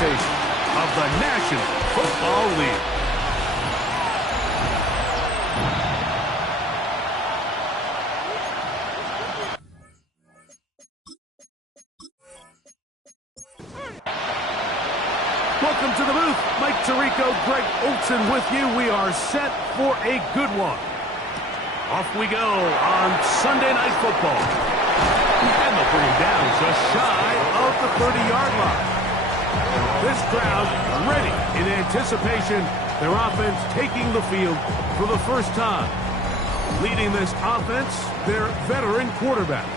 presentation of the National Football League. Welcome to the booth. Mike Tirico, Greg Olsen with you. We are set for a good one. Off we go on Sunday Night Football. And they'll bring him down just shy of the 30-yard line. This crowd ready in anticipation. Their offense taking the field for the first time. Leading this offense, their veteran quarterback.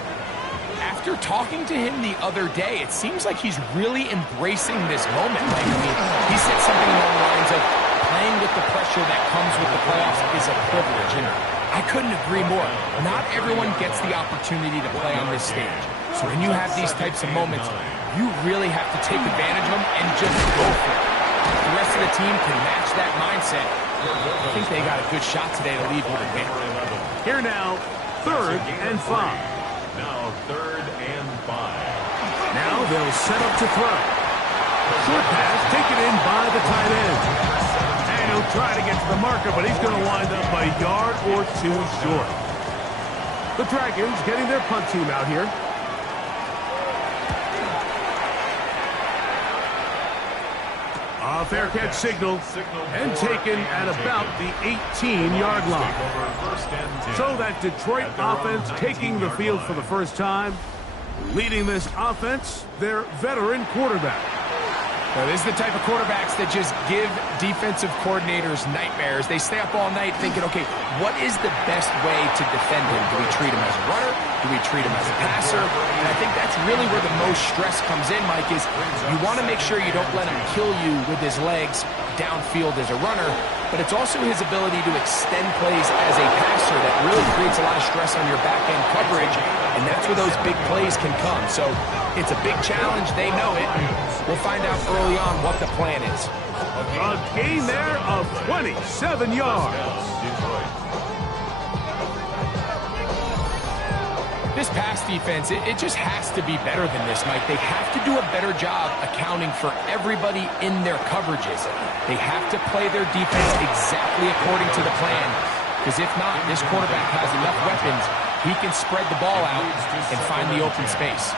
After talking to him the other day, it seems like he's really embracing this moment. Like, I mean, he said something along the lines of playing with the pressure that comes with the playoffs is a privilege. And I couldn't agree more. Not everyone gets the opportunity to play on this stage. So when you have these types of moments, you really have to take advantage of them and just go for it. If the rest of the team can match that mindset, I think they got a good shot today to leave with a win. Here now, 3rd and 5. Now 3rd and 5. Now they'll set up to throw. Short pass taken in by the tight end. And he'll try to get to the marker, but he's going to wind up a yard or two short. The Dragons getting their punt team out here. A fair catch signal and taken at about the 18-yard line. So that Detroit offense taking the field for the first time. Leading this offense, their veteran quarterback. Now, this is the type of quarterbacks that just give defensive coordinators nightmares. They stay up all night thinking, okay, what is the best way to defend him? Do we treat him as a runner? Do we treat him as a passer? And I think that's really where the most stress comes in, Mike, is you want to make sure you don't let him kill you with his legs downfield as a runner, but it's also his ability to extend plays as a passer that really creates a lot of stress on your back-end coverage, and that's where those big plays can come. So it's a big challenge. They know it. We'll find out early on what the plan is. A gain there of 27 yards. This pass defense, it just has to be better than this, Mike. They have to do a better job accounting for everybody in their coverages. They have to play their defense exactly according to the plan, because if not, this quarterback has enough weapons, he can spread the ball out and find the open space.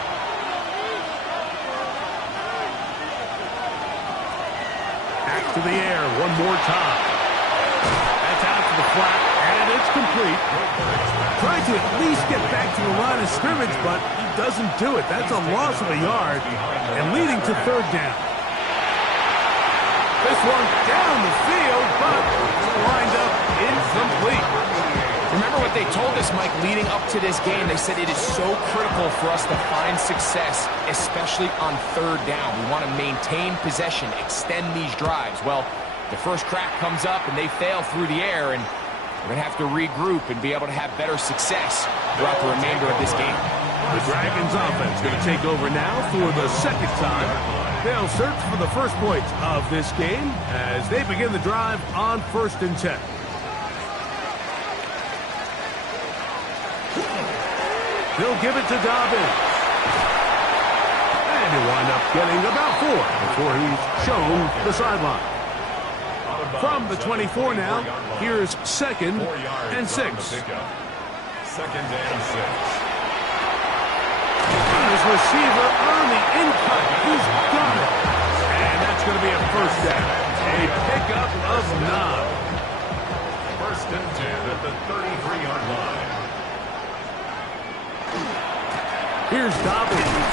Back to the air one more time. That's out to the flat, and it's complete. Trying to at least get back to the line of scrimmage, but he doesn't do it. That's a loss of a yard, and leading to 3rd down. This one down the field, but lined up incomplete. Remember what they told us, Mike, leading up to this game? They said it is so critical for us to find success, especially on 3rd down. We want to maintain possession, extend these drives. Well, the first crack comes up, and they fail through the air, and we're going to have to regroup and be able to have better success throughout the remainder of this game. The Dragons offense going to take over now for the 2nd time. They'll search for the first points of this game as they begin the drive on 1st and 10. They'll give it to Dobbins. And he'll wind up getting about 4 before he's shown the sideline. From the 24 now, here's 2nd and 6. 2nd and 6. His receiver on the in-cut. He's got it. And that's going to be a 1st down. A pickup of 9. 1st and 10 at the 33-yard line. Here's Dobbins.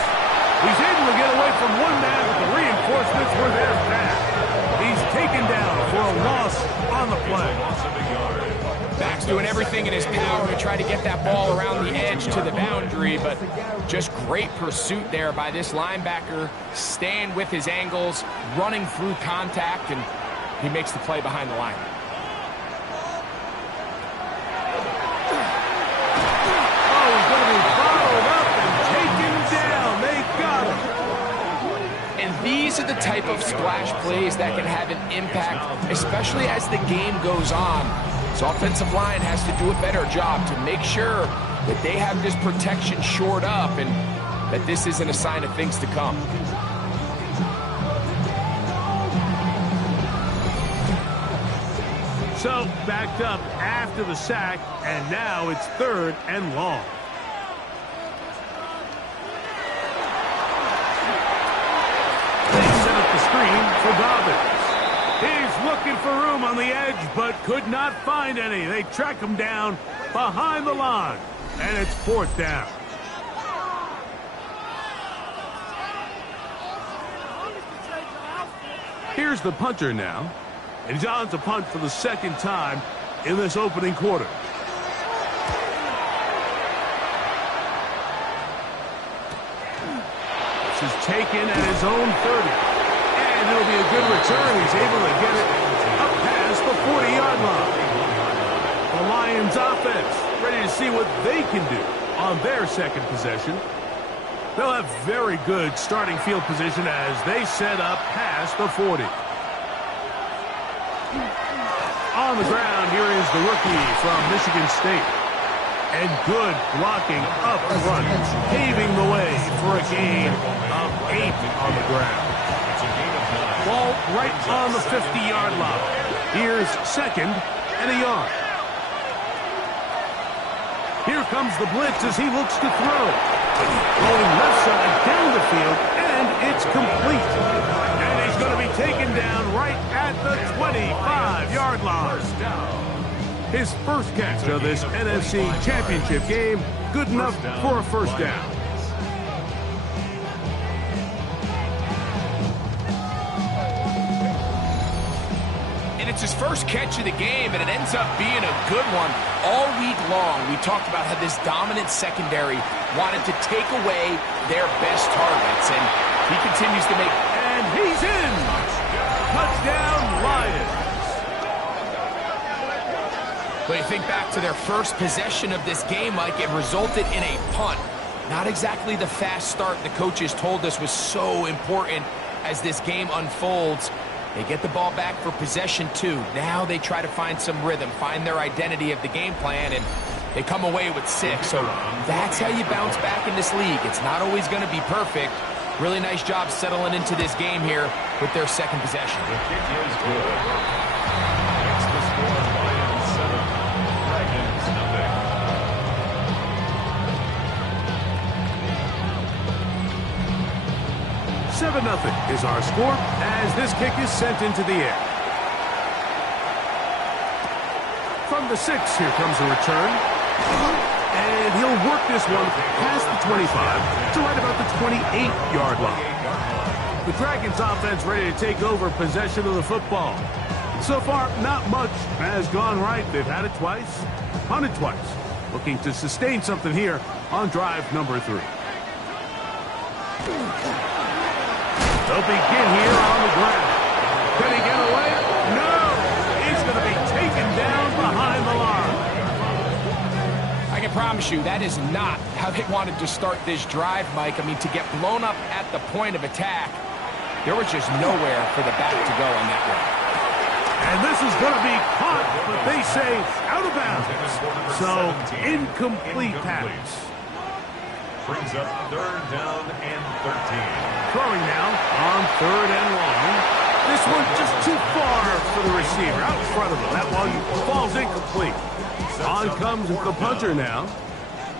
He's able to get away from one man, but the reinforcements were there fast. He's taken down for a loss on the play. Back's doing everything in his power to try to get that ball around the edge to the boundary, but just great pursuit there by this linebacker, staying with his angles, running through contact, and he makes the play behind the line. These are the type of splash plays that can have an impact, especially as the game goes on. So offensive line has to do a better job to make sure that they have this protection shored up and that this isn't a sign of things to come. So, backed up after the sack, and now it's 3rd and long. They set up the screen for Dobbins. He's looking for room on the edge, but could not find any. They track him down behind the line, and it's 4th down. Here's the punter now. And he's on to punt for the 2nd time in this opening quarter. This is taken at his own 30. And it'll be a good return. He's able to get it up past the 40-yard line. The Lions offense ready to see what they can do on their 2nd possession. They'll have very good starting field position as they set up past the 40. On the ground, here is the rookie from Michigan State. And good blocking up front, paving the way for a gain of 8 on the ground. Ball right on the 50-yard line. Here's 2nd and a yard. Here comes the blitz as he looks to throw. Going left side down the field, and it's complete. And he's going to be taken down right at the 25-yard line. His first catch of this NFC Championship game, good enough for a 1st down. And it's his first catch of the game, and it ends up being a good one. All week long, we talked about how this dominant secondary wanted to take away their best targets, and he continues to make... And he's in! Touchdown, Lions! But you think back to their first possession of this game, Mike, it resulted in a punt. Not exactly the fast start the coaches told us was so important as this game unfolds. They get the ball back for possession 2. Now they try to find some rhythm, find their identity of the game plan, and they come away with 6. So that's how you bounce back in this league. It's not always going to be perfect. Really nice job settling into this game here with their 2nd possession. The kick is good. Makes the score Lions 7, Dragons nothing. 7-0 is our score as this kick is sent into the air. From the 6, here comes a return. And he'll work this one past the 25 to right about the 28-yard line. The Dragons offense ready to take over possession of the football. So far, not much has gone right. They've had it twice, punted twice. Looking to sustain something here on drive number 3. They'll begin here on the ground. Can he get away? No! He's going to be taken down behind the line. I can promise you that is not how they wanted to start this drive, Mike. I mean, to get blown up at the point of attack, there was just nowhere for the back to go on that one. And this is going to be caught, but they say out of bounds. So, incomplete pass. Brings up 3rd down and 13. Throwing now on 3rd and long. This one just too far for the receiver. Out in front of him. That one falls incomplete. On comes the punter now,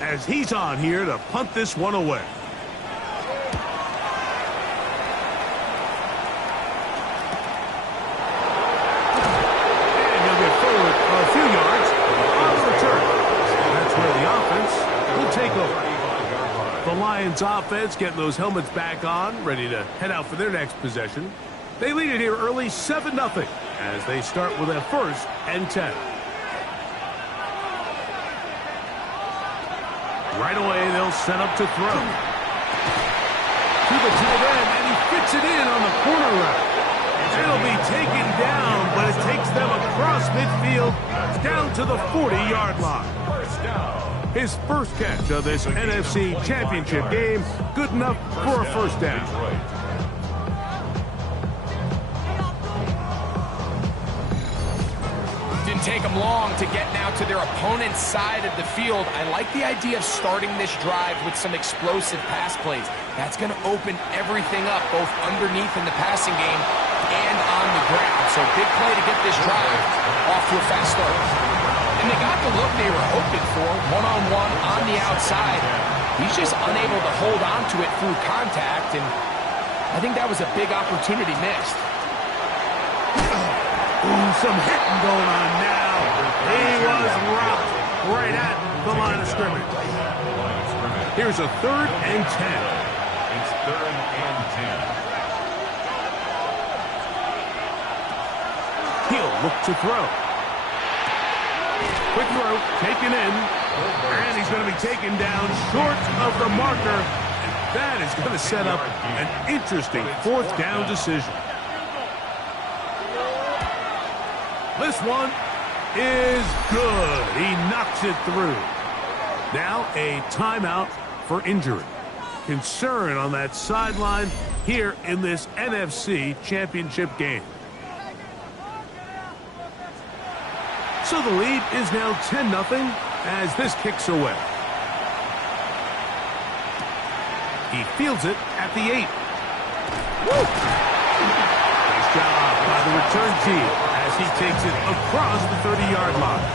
as he's on here to punt this one away. And he'll get forward a few yards on the return. That's where the offense will take over. The Lions offense getting those helmets back on, ready to head out for their next possession. They lead it here early 7-0 as they start with a 1st and 10. Right away, they'll set up to throw. To the tight end, and he fits it in on the corner route. It'll be taken down, but it takes them across midfield down to the 40-yard line. His first catch of this NFC Championship game, good enough for a 1st down. Didn't take them long to get now to their opponent's side of the field. I like the idea of starting this drive with some explosive pass plays. That's going to open everything up, both underneath in the passing game and on the ground. So big play to get this drive off to a fast start. And they got the look they were hoping for, one-on-one on the outside. He's just unable to hold on to it through contact, and I think that was a big opportunity missed. Ooh, some hitting going on now. He was rocked right at the line of scrimmage. Here's a 3rd and 10. It's 3rd and 10. He'll look to throw. Quick throw, taken in. And he's going to be taken down short of the marker. That is going to set up an interesting 4th down decision. This one is good. He knocks it through. Now a timeout for injury. Concern on that sideline here in this NFC Championship game. So the lead is now 10-0 as this kicks away. He fields it at the 8. Woo! Nice job by the return team as he takes it across the 30-yard line.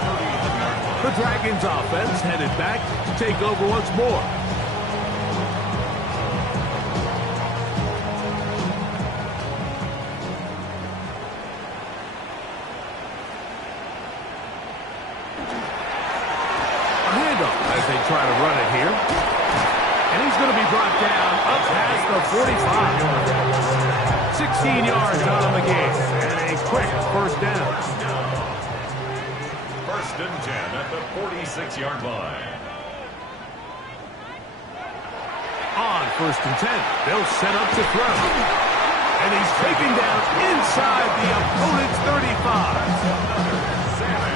The Dragons offense headed back to take over once more. A handoff as they try to run it here. And he's going to be brought down up past the 45. 16 yards out of the game. And a quick 1st down. 1st and 10 at the 46-yard line. On 1st and 10, they'll set up to throw. And he's taken down inside the opponent's 35.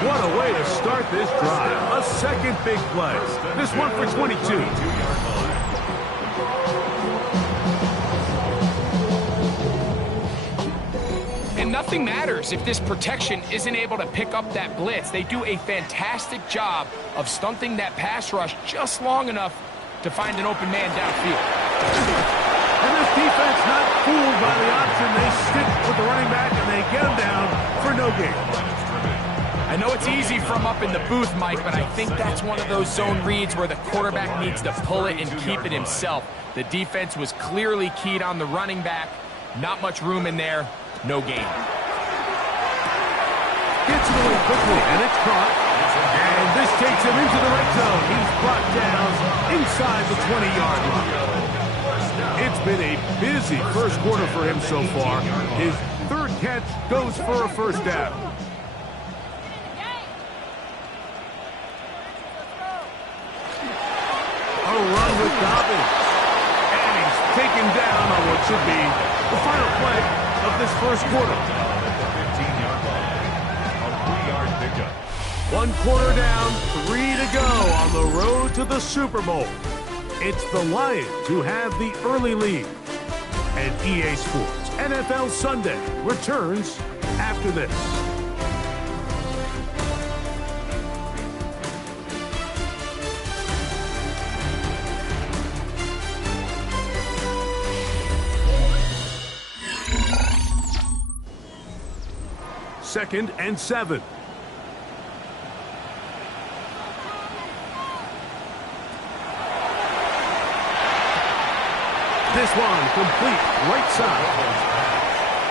What a way to start this drive. A 2nd big play. This one for 22. And nothing matters if this protection isn't able to pick up that blitz. They do a fantastic job of stunting that pass rush just long enough to find an open man downfield. And this defense not fooled by the option. They stick with the running back and they get him down for no gain. I know it's easy from up in the booth, Mike, but I think that's one of those zone reads where the quarterback needs to pull it and keep it himself. The defense was clearly keyed on the running back. Not much room in there. No gain. Gets it away quickly, and it's caught. And this takes him into the red zone. He's brought down inside the 20-yard line. It's been a busy 1st quarter for him so far. His 3rd catch goes for a 1st down. A run with Dobbins. And he's taken down on what should be the final play of this 1st quarter. 15-yard line. A 3-yard pickup. 1 quarter down, 3 to go on the road to the Super Bowl. It's the Lions who have the early lead. And EA Sports NFL Sunday returns after this. Second and 7. This one complete right side.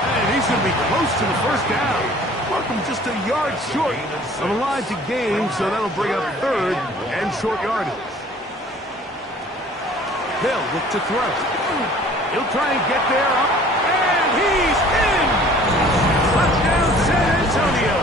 And he's going to be close to the 1st down. Welcome just a yard short of the line to gain, so that'll bring up 3rd and short yardage. They'll look to throw. He'll try and get there. And he's in! Touchdown San Antonio.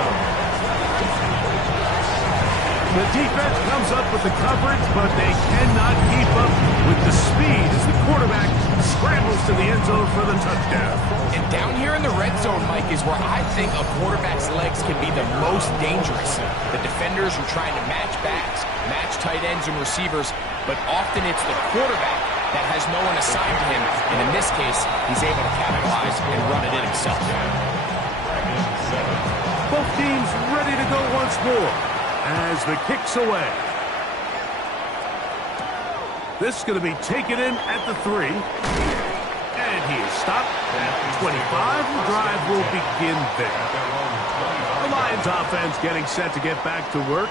The defense comes up with the coverage, but they cannot keep up with the speed as the quarterback scrambles to the end zone for the touchdown. And down here in the red zone, Mike, is where I think a quarterback's legs can be the most dangerous. The defenders are trying to match backs, match tight ends and receivers, but often it's the quarterback that has no one assigned to him, and in this case, he's able to capitalize and run it in himself. Both teams ready to go once more as the kick's away. This is going to be taken in at the 3. And he is stopped at 25. The drive will begin there. The Lions offense getting set to get back to work.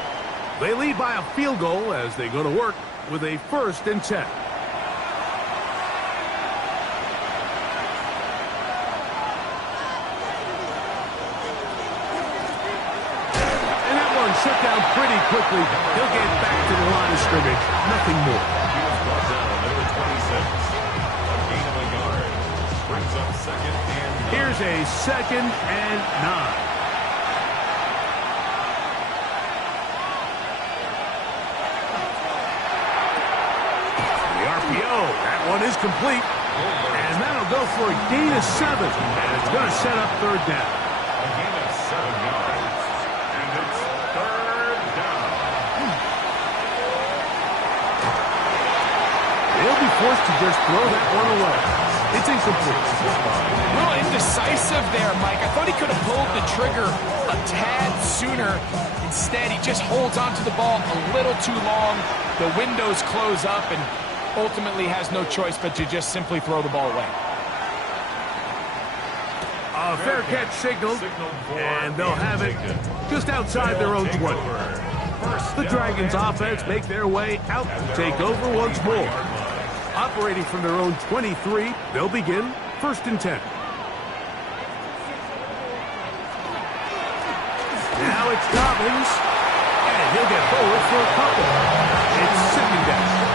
They lead by a field goal as they go to work with a 1st and 10. And that one shut down pretty quickly. He'll get back to the line of scrimmage. Nothing more. He was brought down at number 26. A gain of a yard. Brings up 2nd and 9. Here's a 2nd and 9. That one is complete, and that'll go for a gain of 7, and it's going to set up 3rd down. A gain of 7 yards, and it's 3rd down. They'll be forced to just throw that one away. It's incomplete. A little indecisive there, Mike. I thought he could have pulled the trigger a tad sooner. Instead, he just holds onto the ball a little too long. The windows close up, and ultimately has no choice but to just simply throw the ball away. A fair catch signaled, and they'll have it just outside their own 20. The Dragons offense make their way out to take over once more. Operating from their own 23, they'll begin 1st and 10. Now it's Dobbins, and he'll get forward for a couple. It's 2nd down.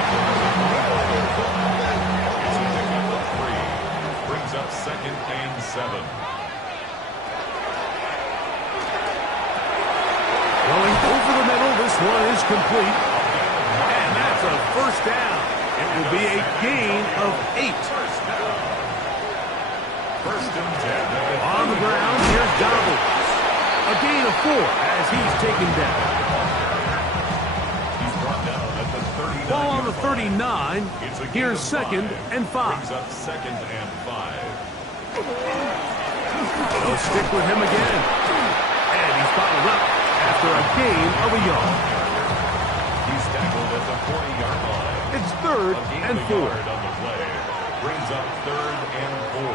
Brings up 2nd and 7. Going over the middle, this one is complete. And that's a 1st down. It will be a gain of 8. 1st and 10. On the ground, here's Dobbins. A gain of 4 as he's taken down. He's brought down at the 39. Ball on the 39. Here's 2nd and 5. Brings up 2nd and 5. They'll stick with him again. And he's followed up after a gain of a yard. He's tackled at the 40-yard line. It's 3rd A gain and of a 4. yard on the play. Brings up 3rd and 4.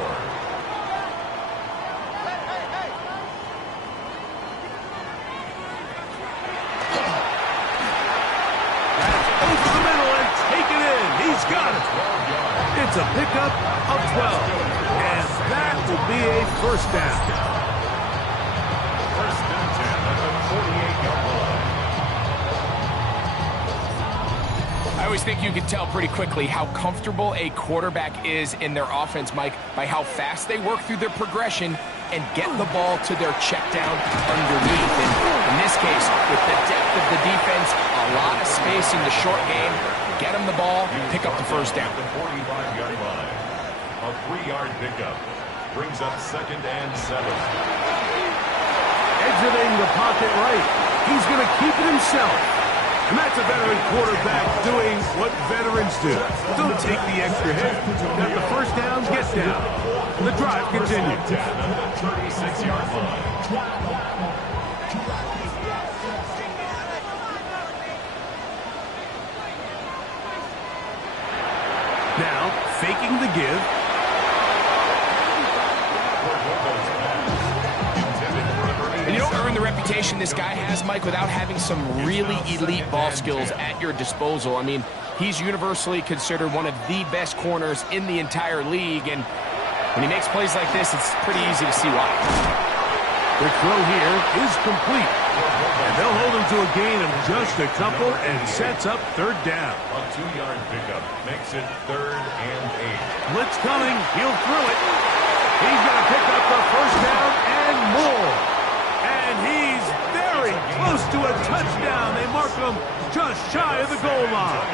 Over the middle and take it in. He's got it. It's a pickup of 12. And that will be a 1st down. 1st and 10 at the 48-yard line. I always think you can tell pretty quickly how comfortable a quarterback is in their offense, Mike, by how fast they work through their progression and get the ball to their check down underneath. And in this case, with the depth of the defense, a lot of space in the short game, get them the ball, pick up the 1st down. The 45-yard line. A 3-yard pickup. Brings up 2nd and 7. Exiting the pocket right. He's going to keep it himself. And that's a veteran quarterback doing what veterans do. Don't take the extra hit. Got the 1st down, get down. And the drive continues. 10 at the 36-yard line. Now, faking the give. And you don't earn the reputation this guy has, Mike, without having some really elite ball skills at your disposal. I mean, he's universally considered one of the best corners in the entire league, and when he makes plays like this, it's pretty easy to see why. The throw here is complete. And they'll hold him to a gain of just a couple and sets up 3rd down. A 2-yard pickup makes it 3rd and 8. Blitz coming. He'll throw it. He's going to pick up the 1st down and more. And he's very close to a touchdown. They mark him just shy of the goal line.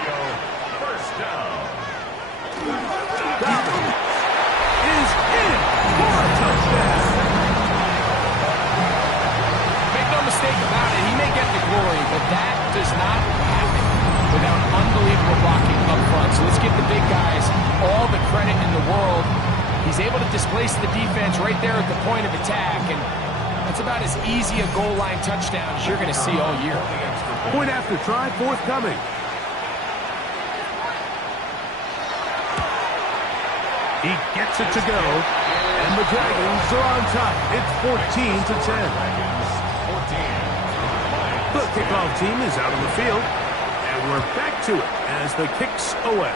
1st down. Dobbins is in for a touchdown. Make no mistake about it, he may get the glory, but that does not happen without unbelievable blocking up front. So let's give the big guys all the credit in the world. He's able to displace the defense right there at the point of attack, and that's about as easy a goal line touchdown as you're going to see all year. Point after try forthcoming. He gets it to go, and the Dragons are on top. It's 14-10. The kickoff team is out on the field, and we're back to it as the kick's away.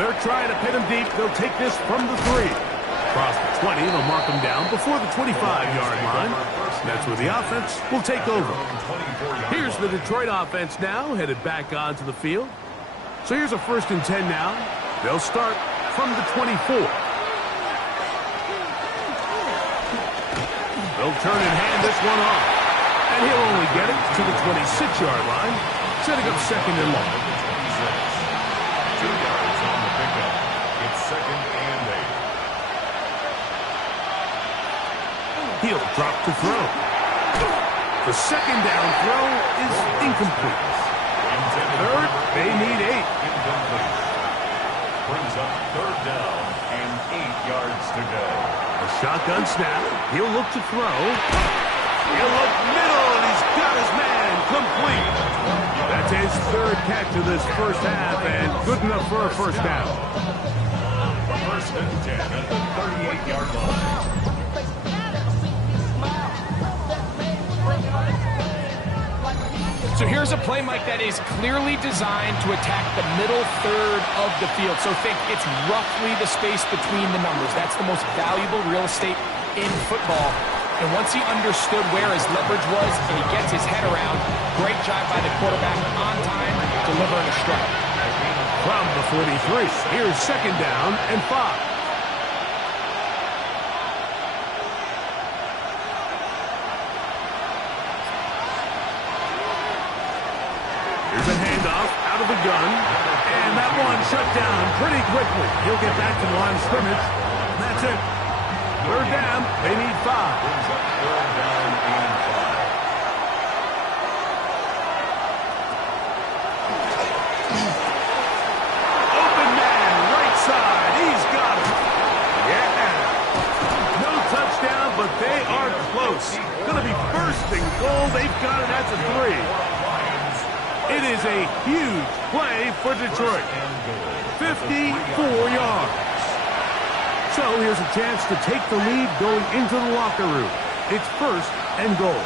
They're trying to pin him deep. They'll take this from the 3. Across the 20, they'll mark him down before the 25-yard line. That's where the offense will take over. Here's the Detroit offense now, headed back onto the field. So here's a 1st and 10 now. They'll start from the 24. They'll turn and hand this one off. And he'll only get it to the 26-yard line, setting up 2nd and long. 2 yards on the pickup. It's 2nd and 8. He'll drop to throw. The 2nd down throw is incomplete. 3rd, they need 8. Incomplete. Brings up 3rd down and 8 yards to go. A shotgun snap. He'll look to throw. He'll look middle, and he's got his man complete. That's his 3rd catch of this first half, and good enough for a 1st down. 1st and 10 at the 38-yard line. So here's a play, Mike, that is clearly designed to attack the middle 3rd of the field. So think it's roughly the space between the numbers. That's the most valuable real estate in football. And once he understood where his leverage was and he gets his head around, great job by the quarterback on time, delivering a strike. From the 43, here's 2nd down and 5. Here's a handoff out of the gun, and that one shut down pretty quickly. He'll get back to the line of scrimmage, and that's it. 3rd down, they need 5. Brings up 3rd down and 5. Open man, right side, he's got it. Yeah. No touchdown, but they are close. Going to be 1st and goal. They've got it at the 3. It is a huge play for Detroit. 54 yards. So here's a chance to take the lead going into the locker room. It's 1st and goal.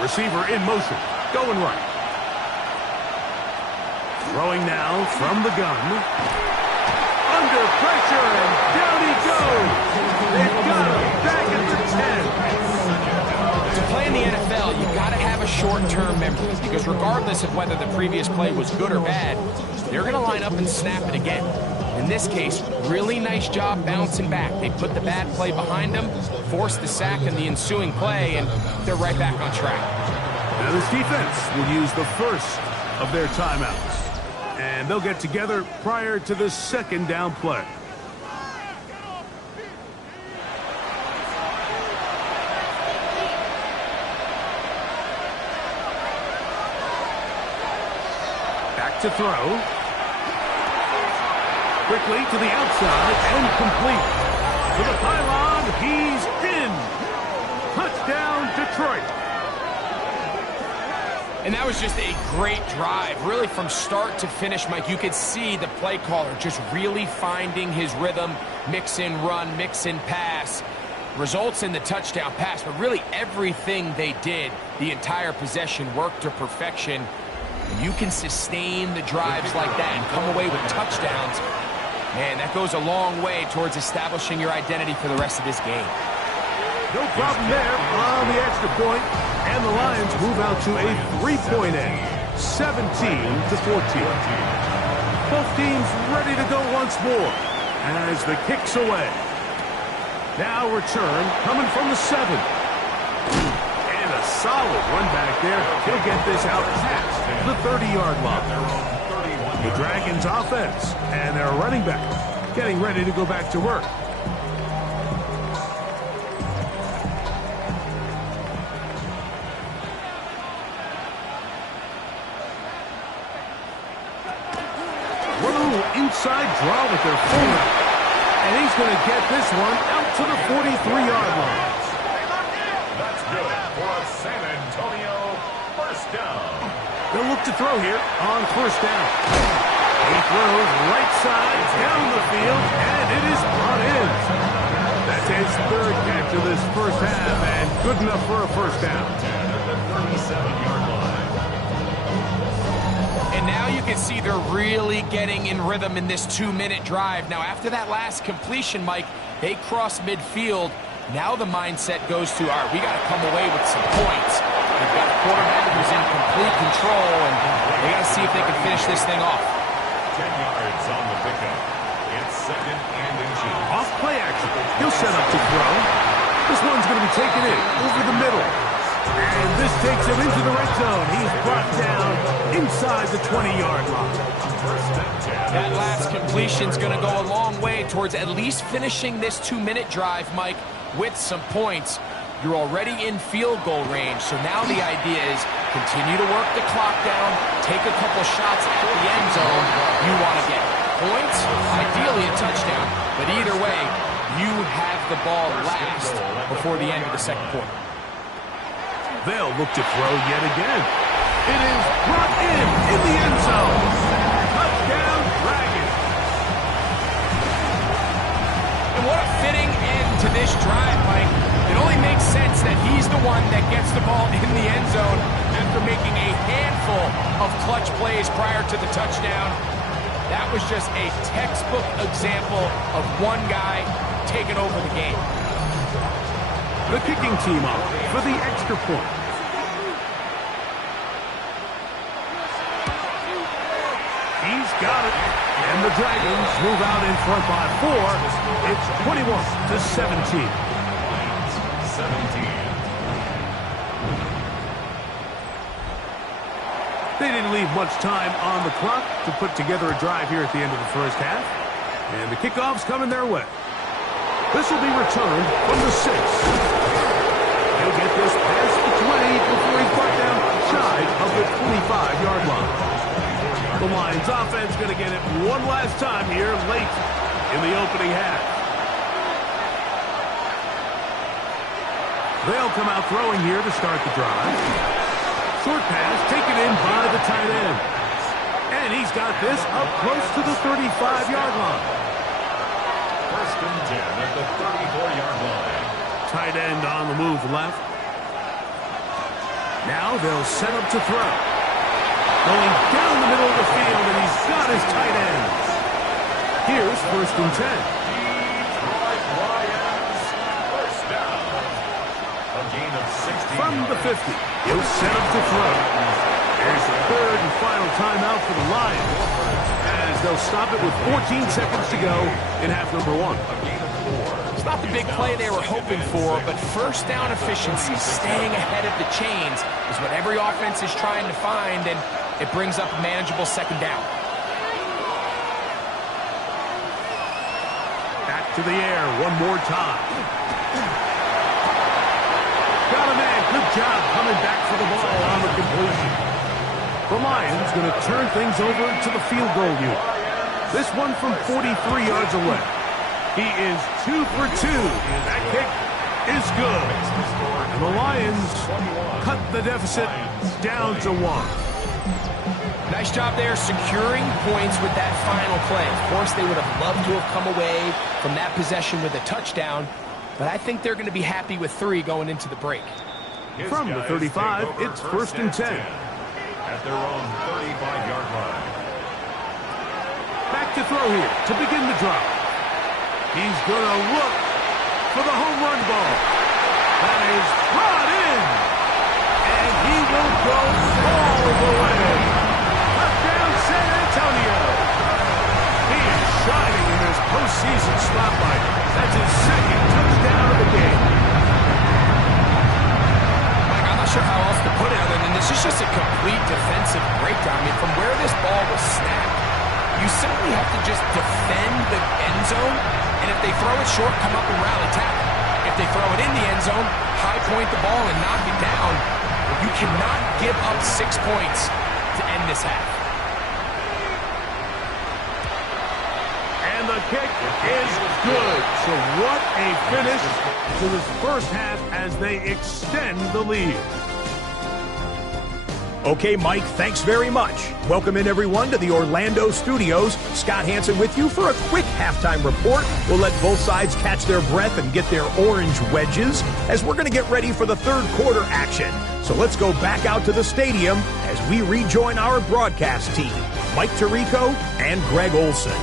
Receiver in motion, going right. Throwing now from the gun. Under pressure, and down he goes. They've got him back at the 10. To play in the NFL, you've got to have a short-term memory because regardless of whether the previous play was good or bad, they're going to line up and snap it again. In this case, really nice job bouncing back. They put the bad play behind them, forced the sack in the ensuing play, and they're right back on track. Now this defense will use the 1st of their timeouts, and they'll get together prior to the 2nd down play. To throw. Quickly to the outside and complete. To the pylon, he's in. Touchdown, Detroit. And that was just a great drive. Really from start to finish, Mike, you could see the play caller just really finding his rhythm. Mix in run, mix in pass. Results in the touchdown pass, but really everything they did, the entire possession worked to perfection. You can sustain the drives like that and come away with touchdowns. Man, that goes a long way towards establishing your identity for the rest of this game. No problem there on the extra point, and the Lions move out to a 3-point end, 17-14. Both teams ready to go once more as the kick's away. Now return coming from the 7. A solid run back there. He'll get this out past the 30-yard line. The Dragons offense and their running back getting ready to go back to work. What a little inside draw with their fullback. And he's going to get this one out to the 43-yard line. That's good for a San Antonio 1st down. They'll look to throw here on 1st down. He throws right side down the field, and it is brought in. That's his third catch of this first half, and good enough for a first down. 10 at the 37-yard line. And now you can see they're really getting in rhythm in this 2-minute drive. Now, after that last completion, Mike, they cross midfield. Now the mindset goes to, all right, we got to come away with some points. We've got a quarterback who's in complete control, and they got to see if they can finish this thing off. 10 yards on the pickup. It's second and inches. Off play action. He'll set up to throw. This one's going to be taken in over the middle. And this takes him into the red zone. He's brought down inside the 20-yard line. That last completion's going to go a long way towards at least finishing this 2-minute drive, Mike, with some points. You're already in field goal range, so now the idea is continue to work the clock down, take a couple shots at the end zone. You want to get points, ideally a touchdown, but either way, you have the ball last before the end of the second quarter. They'll look to throw yet again. It is brought in the end zone. Touchdown, Dragons. And what a fitting end to this drive, Mike. It only makes sense that he's the one that gets the ball in the end zone after making a handful of clutch plays prior to the touchdown. That was just a textbook example of one guy taking over the game. The kicking team up for the extra point. He's got it. And the Dragons move out in front by 4. It's 21-17. 17. They didn't leave much time on the clock to put together a drive here at the end of the first half. And the kickoff's coming their way. This will be returned from the 6. He'll get this past the 20 before he's brought down shy of the 25-yard line. The Lions offense going to get it one last time here late in the opening half. They'll come out throwing here to start the drive. Short pass taken in by the tight end. And he's got this up close to the 35-yard line. First and 10 at the 34-yard line. Tight end on the move left. Now they'll set up to throw. Going down the middle of the field, and he's got his tight ends. Here's first and 10. Detroit Lions, first down. A gain of 16. From the 50, he'll set up to throw. There's the third and final timeout for the Lions, as they'll stop it with 14 seconds to go in half number 1. It's not the big play they were hoping for, but first down efficiency, staying ahead of the chains, is what every offense is trying to find, and it brings up a manageable second down. Back to the air one more time. Got a man. Good job coming back for the ball on the completion. The Lions going to turn things over to the field goal unit. This one from 43 yards away. He is 2 for 2. That kick is good. And the Lions cut the deficit down to 1. Nice job there securing points with that final play. Of course, they would have loved to have come away from that possession with a touchdown, but I think they're going to be happy with 3 going into the break. From the 35, it's first and 10. At their own 35-yard line. Back to throw here to begin the drive. He's going to look for the home run ball. That is brought in. And he will go all the way. Touchdown, San Antonio. He is shining in his postseason spotlight. That's his second touchdown of the game. Mike, I'm not sure how else to put it other than this is just a complete defensive breakdown. I mean, from where this ball was snapped, you simply have to just defend the end zone, and if they throw it short, come up and rally tackle. If they throw it in the end zone, high point the ball and knock it down. You cannot give up 6 points to end this half. And the kick is good. So what a finish to this first half as they extend the lead. Okay, Mike, thanks very much. Welcome in, everyone, to the Orlando studios. Scott Hansen with you for a quick halftime report. We'll let both sides catch their breath and get their orange wedges as we're going to get ready for the third quarter action. So let's go back out to the stadium as we rejoin our broadcast team, Mike Tirico and Greg Olson.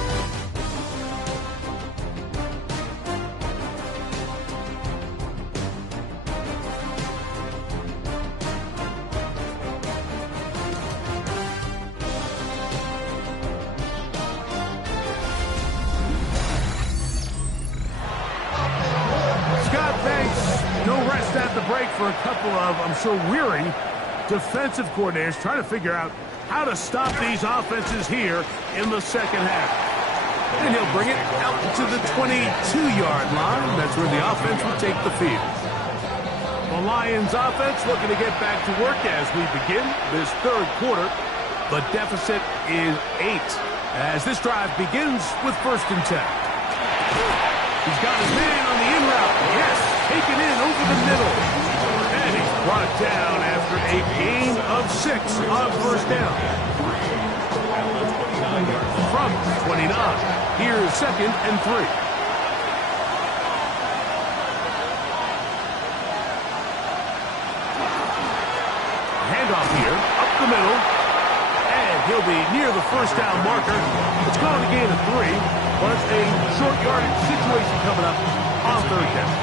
For a couple of, I'm sure, weary defensive coordinators trying to figure out how to stop these offenses here in the second half. And he'll bring it out to the 22-yard line. That's where the offense will take the field. The Lions offense looking to get back to work as we begin this third quarter. The deficit is 8 as this drive begins with 1st and 10. He's got his man on the in route. Yes, taken in over the middle. And he's brought down after a gain of 6 on 1st down. From 29, here's 2nd and 3. Handoff here, up the middle. And he'll be near the 1st down marker. It's going to gain of 3, but a short yardage situation coming up on 3rd down.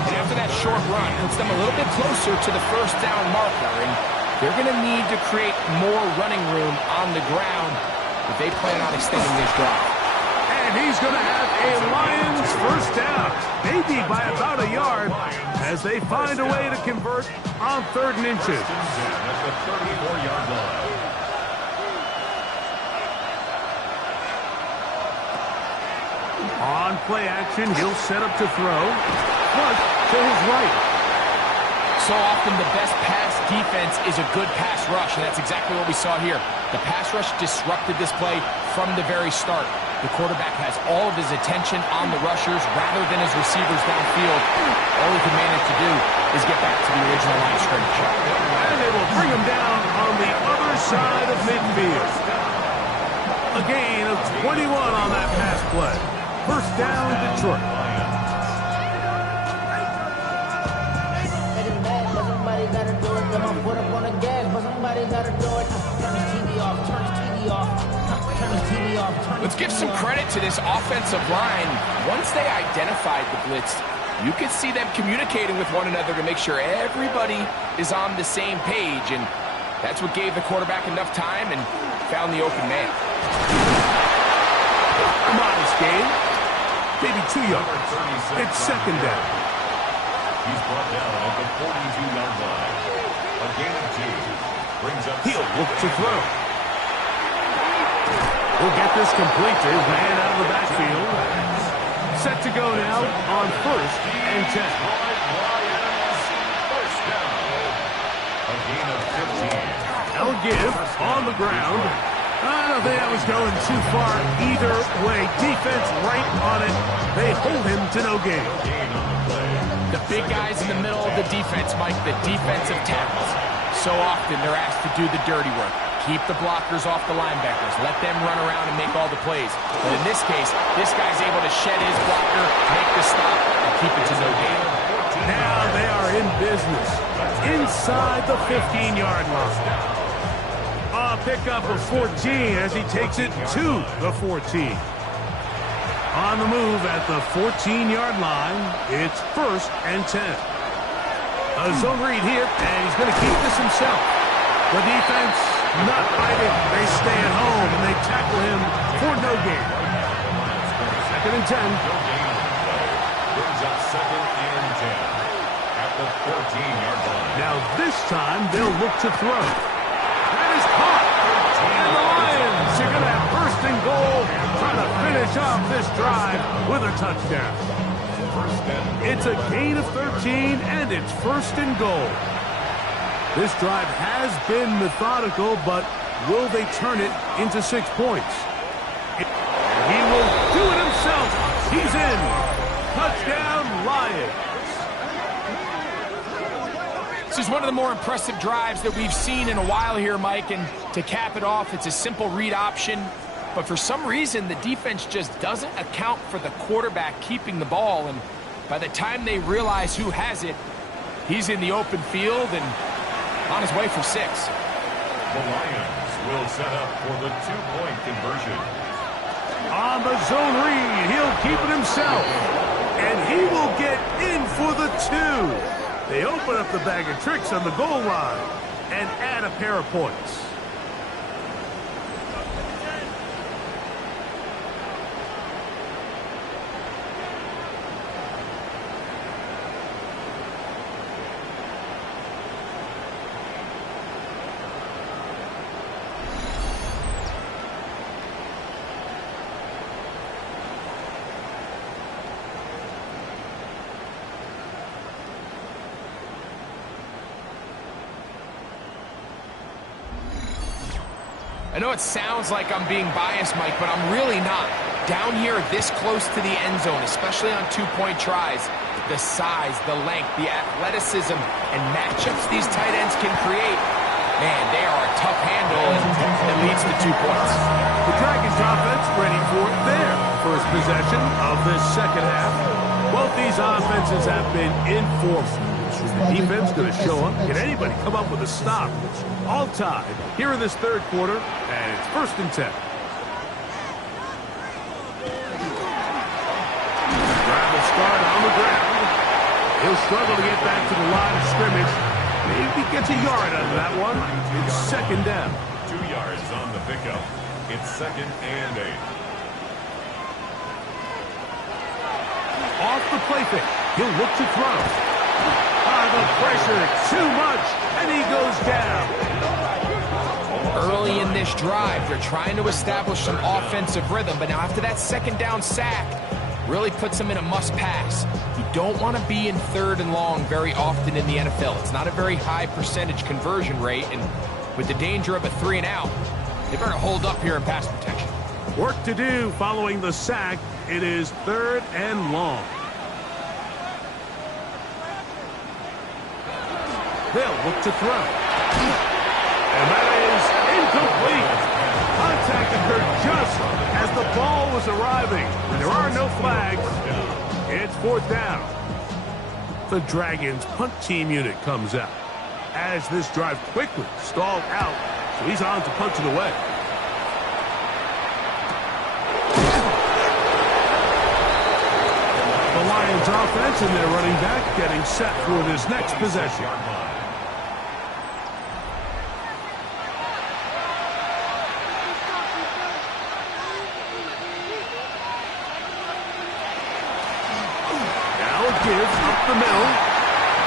And after that short run, puts them a little bit closer to the 1st down marker, and they're going to need to create more running room on the ground if they plan on extending this drive. And he's going to have a Lions 1st down, maybe by about a yard, as they find a way to convert on 3rd and inches. At the 34-yard line. On play action, he'll set up to throw. But to his right. So often the best pass defense is a good pass rush, and that's exactly what we saw here. The pass rush disrupted this play from the very start. The quarterback has all of his attention on the rushers rather than his receivers downfield. All he can manage to do is get back to the original line of scrimmage. And they will bring him down on the other side of midfield. A gain of 21 on that pass play. 1st down, Detroit. Let's give some credit to this offensive line. Once they identified the blitz, you could see them communicating with one another to make sure everybody is on the same page, and that's what gave the quarterback enough time and found the open man. A modest gain, maybe 2 yards. It's 2nd down. He's brought down at the 42-yard line. A gain of 2 brings up. He'll look to throw. He'll get this complete to his man out of the backfield. Set to go now on 1st and 10. Lions 1st down. A gain of 15. They'll give on the ground. I don't think that was going too far either way. Defense right on it. They hold him to no gain. The big guys in the middle of the defense, Mike, the defensive tackles. So often they're asked to do the dirty work. Keep the blockers off the linebackers. Let them run around and make all the plays. But in this case, this guy's able to shed his blocker, make the stop, and keep it to no gain. Now they are in business. Inside the 15-yard line. A pickup of 14 as he takes it to the 14. On the move at the 14-yard line, it's 1st and 10. A zone read here, and he's going to keep this himself. The defense not fighting. They stay at home, and they tackle him for no gain. 2nd and 10. Brings up 2nd and 10 at the 14-yard line. Now this time, they'll look to throw. That is caught. And the Lions are going to have 1st and goal, trying to finish off this drive with a touchdown. It's a gain of 13, and it's 1st and goal. This drive has been methodical, but will they turn it into 6 points? He will do it himself. He's in. Touchdown, Lions. So is one of the more impressive drives that we've seen in a while here, Mike, and to cap it off, it's a simple read option, but for some reason, the defense just doesn't account for the quarterback keeping the ball, and by the time they realize who has it, he's in the open field and on his way for 6. The Lions will set up for the 2-point conversion. On the zone read, he'll keep it himself. And he will get in for the 2. They open up the bag of tricks on the goal line and add a pair of points. I know it sounds like I'm being biased, Mike, but I'm really not. Down here this close to the end zone, especially on 2-point tries, the size, the length, the athleticism, and matchups these tight ends can create, man, they are a tough handle, and it leads to 2 points. The Dragons offense ready for their first possession of this second half. Both these offenses have been in form. The defense going to show up. Can anybody come up with a stop? All tied here in this third quarter, and it's 1st and 10. Drive will start on the ground. He'll struggle to get back to the line of scrimmage. Maybe gets a yard out of that one. It's 2nd down. 2 yards on the pickup. It's 2nd and 8. Off the play fake. He'll look to throw. The pressure, too much, and he goes down. Early in this drive, they're trying to establish some offensive rhythm, but now after that 2nd down sack, really puts them in a must-pass. You don't want to be in 3rd and long very often in the NFL. It's not a very high percentage conversion rate, and with the danger of a 3-and-out, they better hold up here in pass protection. Work to do following the sack. It is 3rd and long. They'll look to throw. And that is incomplete. Contact occurred just as the ball was arriving. There are no flags. It's 4th down. The Dragons punt team unit comes out as this drive quickly stalled out. So he's on to punch it away. The Lions offense and their running back getting set for this next possession. Gives up the middle.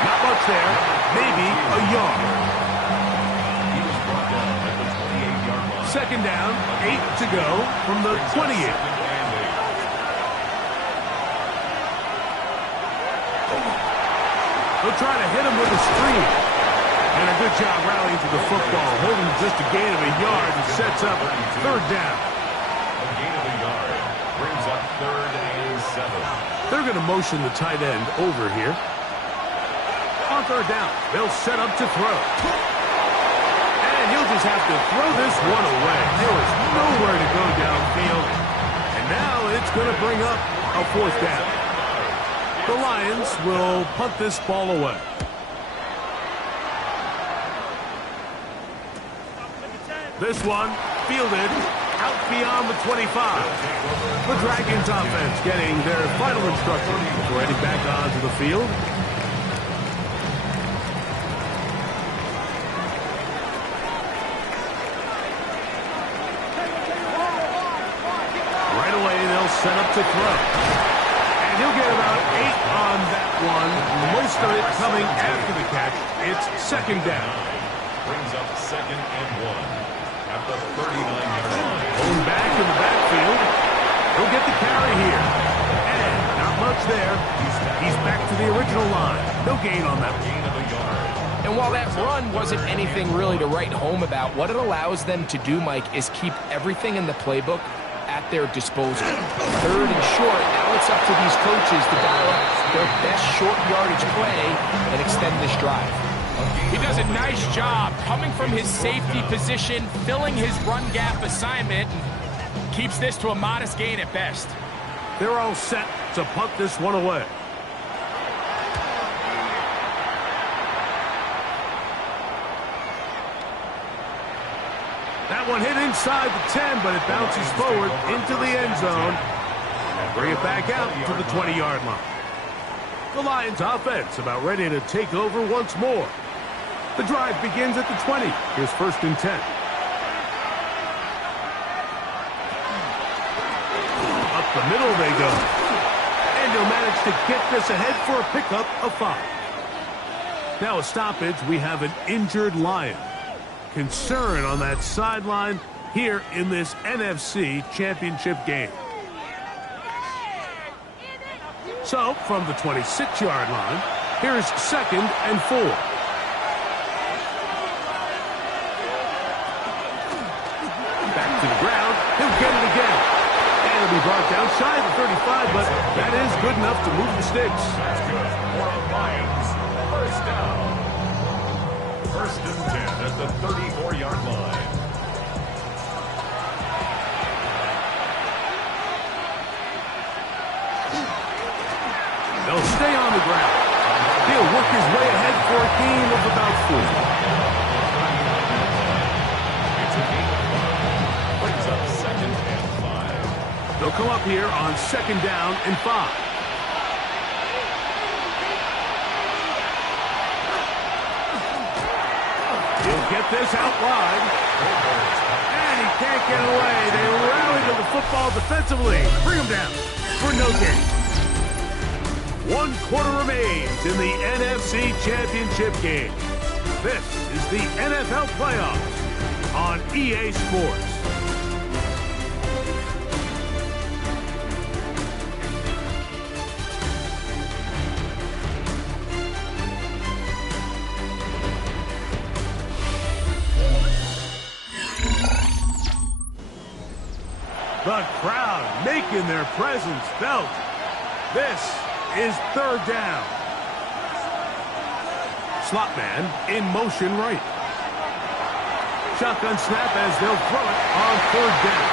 Not much there. Maybe a yard. He was brought down at the 28-yard line. 2nd down, 8 to go from the 28. They'll try to hit him with a screen. And a good job rallying to the football. Holding just a gain of a yard and sets up 3rd down. A gain of a yard brings up 3rd and 7. They're going to motion the tight end over here. On 3rd down, they'll set up to throw. And he'll just have to throw this one away. There is nowhere to go downfield. And now it's going to bring up a 4th down. The Lions will punt this ball away. This one fielded out beyond the 25. The Dragons offense getting their final instructions before heading back onto the field. Right away, they'll set up to throw. And he'll get about 8 on that one. Most of it coming after the catch. It's 2nd down. Brings up 2nd and 1. At the 39-yard line. Going back in the backfield. He'll get the carry here. And not much there. He's back to the original line. No gain on that. Gain of a yard. And while that run wasn't anything really to write home about, what it allows them to do, Mike, is keep everything in the playbook at their disposal. 3rd and short, now it's up to these coaches to dial up their best short yardage play and extend this drive. He does a nice job coming from his safety position, filling his run gap assignment, and keeps this to a modest gain at best. They're all set to punt this one away. That one hit inside the 10, but it bounces forward into the end zone. And bring it back out to the 20-yard line. The Lions offense about ready to take over once more. The drive begins at the 20. Here's 1st and 10. Up the middle they go. And he'll manage to get this ahead for a pickup of 5. Now a stoppage. We have an injured Lion. Concern on that sideline here in this NFC Championship game. So, from the 26-yard line, here's 2nd and 4. Back to the ground. He'll get it again. And it'll be brought down shy of the 35, but that is good enough to move the sticks. That's good. For the Lions. First down. 1st and 10 at the 34-yard line. They'll stay on the ground. He'll work his way ahead for a gain of about 4. It's a gain of 5. Brings up 2nd and 5. They'll come up here on 2nd down and 5. He'll get this out wide. And he can't get away. They rally to the football defensively. Bring him down for no gain. 1 quarter remains in the NFC Championship game. This is the NFL Playoffs on EA Sports. The crowd making their presence felt. This is 3rd down. Slot man in motion right. Shotgun snap as they'll throw it on 3rd down.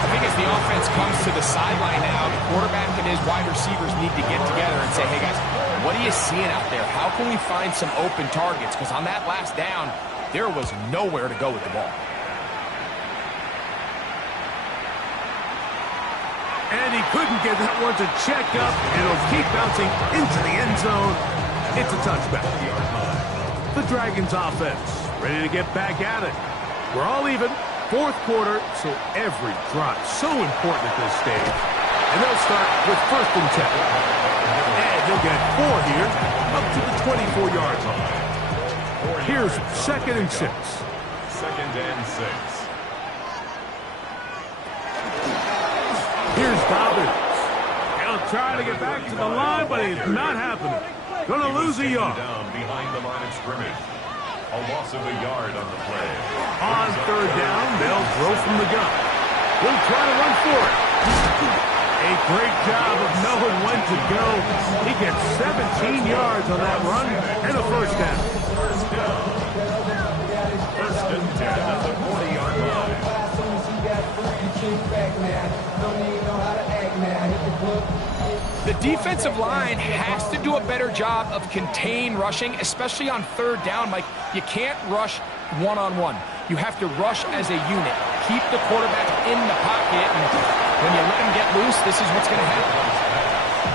I think as the offense comes to the sideline now, the quarterback and his wide receivers need to get together and say, hey guys, what are you seeing out there? How can we find some open targets? Because on that last down, there was nowhere to go with the ball. And he couldn't get that one to check up. It'll keep bouncing into the end zone. It's a touchback. The Dragons offense ready to get back at it. We're all even. 4th quarter, so every drive so important at this stage. And they'll start with 1st and 10. And they'll get 4 here up to the 24-yard line. Here's 2nd and 6. 2nd and 6. Here's Dobbins. He'll try to get back to the line, but it's not happening. Gonna lose a yard. Down behind the line of scrimmage. A loss of a yard on the play. On 3rd down, they'll throw from the gun. He'll try to run for it. A great job of knowing when to go. He gets 17 yards on that run and a 1st down. 1st and 10 at the 40-yard line. The defensive line has to do a better job of contain rushing, especially on 3rd down. Mike, you can't rush one-on-one. You have to rush as a unit. Keep the quarterback in the pocket, and when you let him get loose, this is what's going to happen.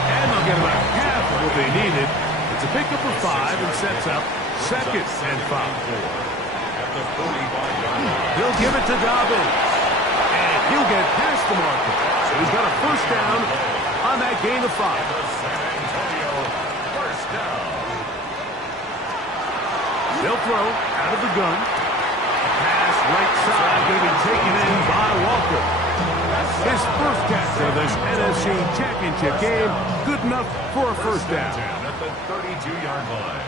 And they'll get about half of what they needed. It's a pickup of 5 and sets up 2nd and 5. At the 45-yard line. He'll give it to Dobbins. And he'll get past the marker. So he's got a 1st down on that gain of 5. San Antonio, 1st down. They'll throw out of the gun. Pass right side going to be taken in by Walker. His 1st catch of this NFC Championship game. Good enough for a 1st down. At the 32-yard line.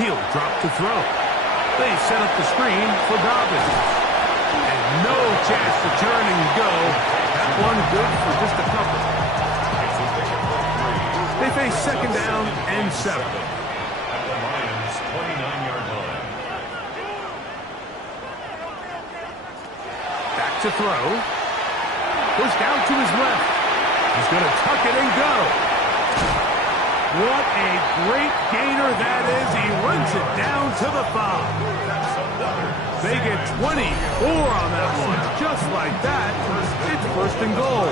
He'll drop to throw. They set up the screen for Dobbins. And no chance to turn and go. That one good for just a couple. It's a pickup second down and 7. At the Lions' 29-yard line. Back to throw. Goes down to his left. He's going to tuck it and go. What a great gainer that is. He runs it down to the 5. They get 24 on that one. Just like that, it's first and goal.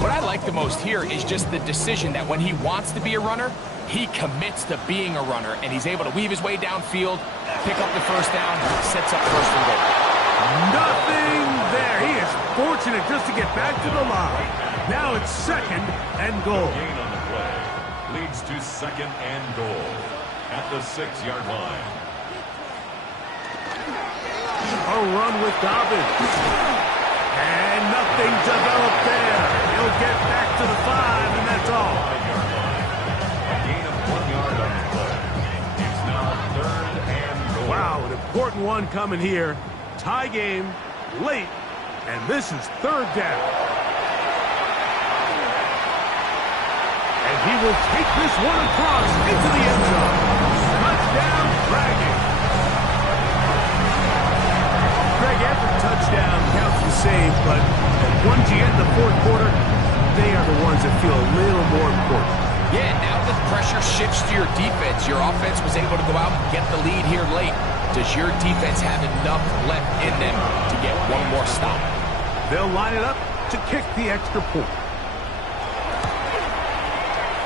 What I like the most here is just the decision that when he wants to be a runner, he commits to being a runner, and he's able to weave his way downfield, pick up the first down, sets up first and goal. Nothing there. He is fortunate just to get back to the line. Now it's second and goal. Gain on the play leads to second and goal at the 6-yard line. A run with Dobbins. And nothing developed there. He'll get back to the 5, and that's all. 5-yard line. A gain of 1 yard on the play. It's now third and goal. Wow, an important one coming here. Tie game, late, and this is third down. And he will take this one across into the end zone. Touchdown, Dragon. Greg, every touchdown counts the same, but once you get in the fourth quarter, they are the ones that feel a little more important. Yeah, now that pressure shifts to your defense, your offense was able to go out and get the lead here late. Does your defense have enough left in them to get one more stop? They'll line it up to kick the extra point.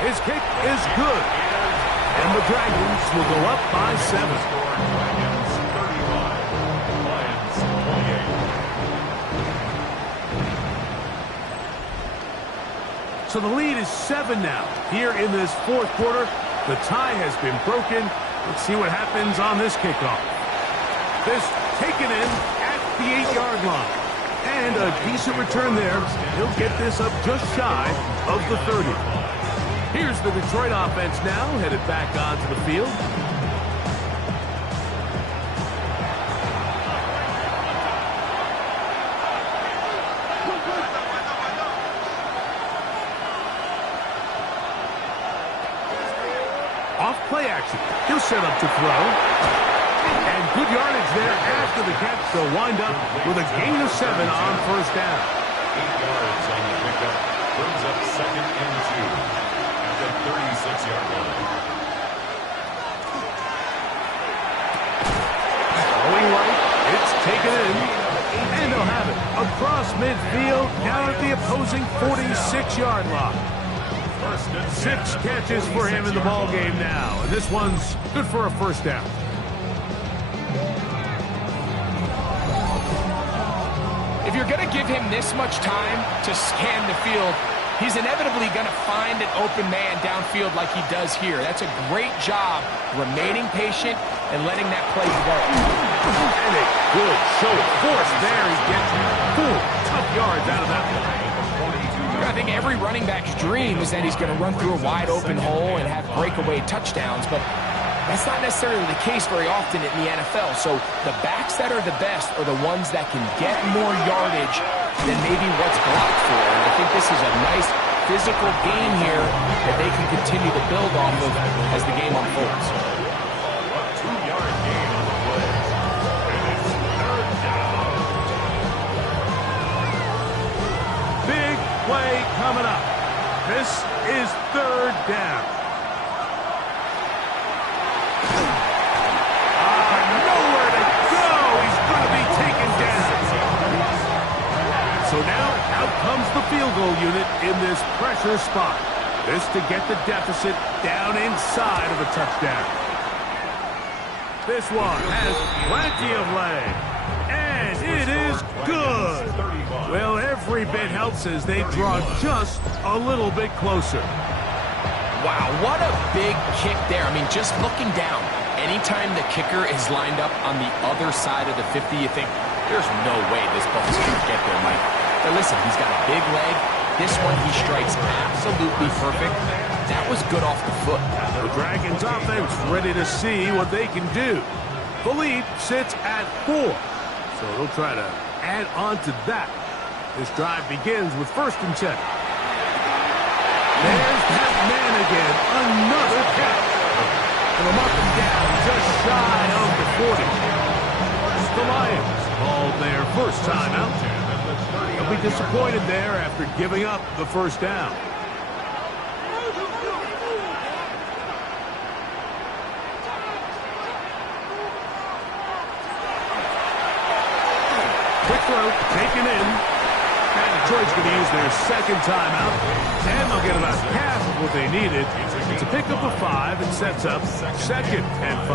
His kick is good. And the Dragons will go up by 7. Dragons 35, Lions 28. So the lead is 7 now. Here in this fourth quarter, the tie has been broken. Let's see what happens on this kickoff. This taken in at the 8-yard line. And a decent return there. He'll get this up just shy of the 30. Here's the Detroit offense now, headed back onto the field. Off play action. He'll set up to throw. And good yardage there after the catch. They'll wind up with a gain of 7 on first down. 8 yards on the pickup. Brings up second and 2 at the 36-yard line. Going right. It's taken in. And they'll have it across midfield down at the opposing 46-yard line. 6 catches for him in the ball game now. And this one's good for a first down. If you're going to give him this much time to scan the field, he's inevitably going to find an open man downfield like he does here. That's a great job remaining patient and letting that play develop. And a good show of force there. He gets 4 tough yards out of that one. I think every running back's dream is that he's going to run through a wide open hole and have breakaway touchdowns, but that's not necessarily the case very often in the NFL. So the backs that are the best are the ones that can get more yardage than maybe what's blocked for. And I think this is a nice physical game here that they can continue to build off of as the game unfolds. A 2-yard gain on the play. And it's third down. Big play coming up. This is third down. Nowhere to go. He's going to be taken down. So now out comes the field goal unit in this pressure spot. This to get the deficit down inside of a touchdown. This one has plenty of leg. And it is good. Well, every bit helps as they draw just a little bit closer. Wow, what a big kick there. I mean, just looking down, anytime the kicker is lined up on the other side of the 50, you think, there's no way this ball's going to get there, Mike. But listen, he's got a big leg. This one he strikes absolutely perfect. That was good off the foot. The Dragons offense ready to see what they can do. The lead sits at 4. So they'll try to add on to that. This drive begins with 1st and 10. There's that man again. Another catch. And a mark him down just shy of the 40. The Lions called their first timeout. They'll be disappointed there after giving up the 1st down. Quick throw, taken in. And Detroit's going to use their 2nd timeout. And they'll get about half of what they needed. It's a pickup of 5 and sets up 2nd and 5.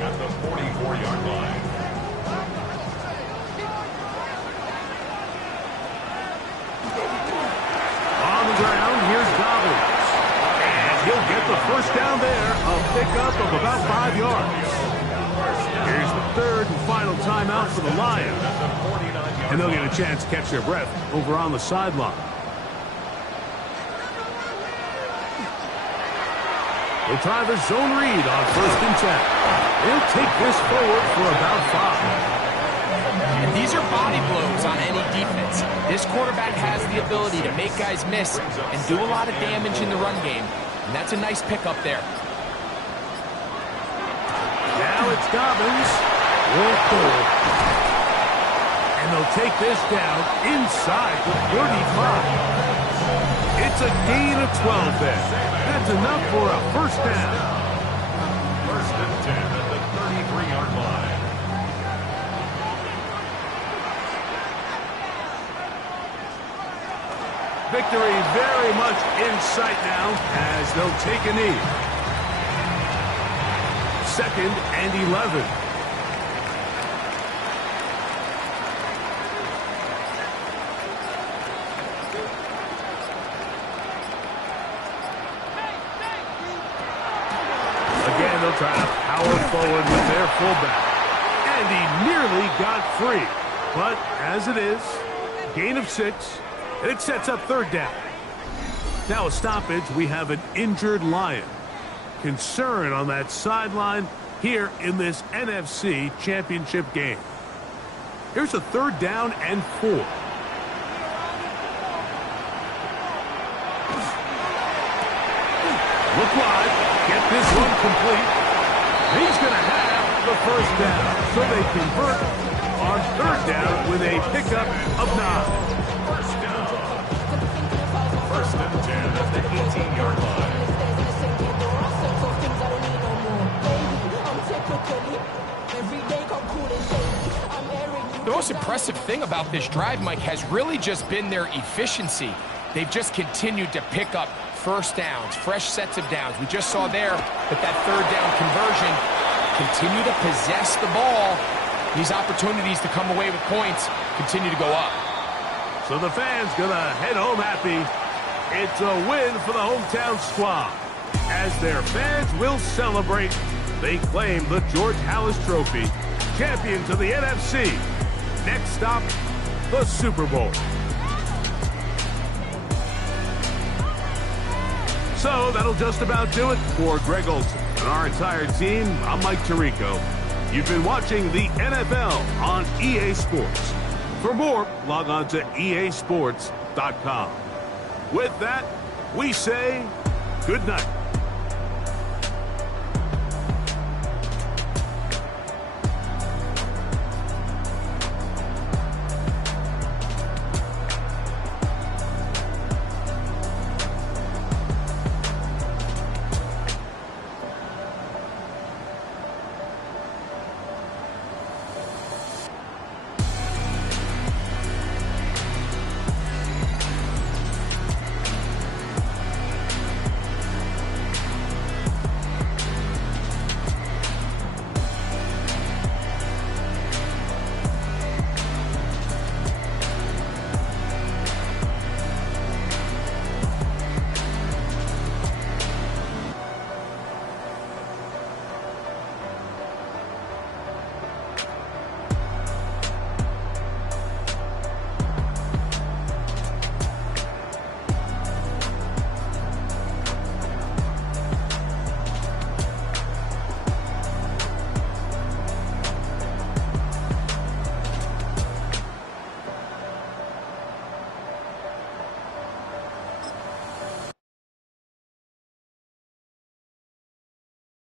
At the 44-yard line. On the ground, here's Dobbins. And he'll get the 1st down there. A pickup of about 5 yards. Here's the 3rd and final timeout for the Lions. And they'll get a chance to catch their breath over on the sideline. They'll try the zone read on 1st and 10. They'll take this forward for about 5. And these are body blows on any defense. This quarterback has the ability to make guys miss and do a lot of damage in the run game. And that's a nice pickup there. Now it's Dobbins. Will pull. And they'll take this down inside the 35. It's a gain of 12 there. That's enough for a 1st down. 1st and 10 at the 33-yard line. Victory very much in sight now as they'll take a knee. 2nd and 11. Again, they'll try to power forward with their fullback. And he nearly got free. But as it is, gain of 6, and it sets up 3rd down. Now a stoppage, we have an injured Lion. Concern on that sideline here in this NFC Championship game. Here's a 3rd down and 4. Look wide. Get this one complete. He's going to have the 1st down. So they convert on 3rd down with a pickup of 9. 1st down. 1st and 10 at the 18-yard line. The most impressive thing about this drive, Mike, has really just been their efficiency. They've just continued to pick up 1st downs, fresh sets of downs. We just saw there that 3rd down conversion, continue to possess the ball. These opportunities to come away with points continue to go up. So the fans gonna head home happy. It's a win for the hometown squad. As their fans will celebrate, they claim the George Halas Trophy, champions of the NFC. Next stop, the Super Bowl. So that'll just about do it for Greg Olsen and our entire team. I'm Mike Tirico. You've been watching the NFL on EA Sports. For more, log on to easports.com. With that, we say good night.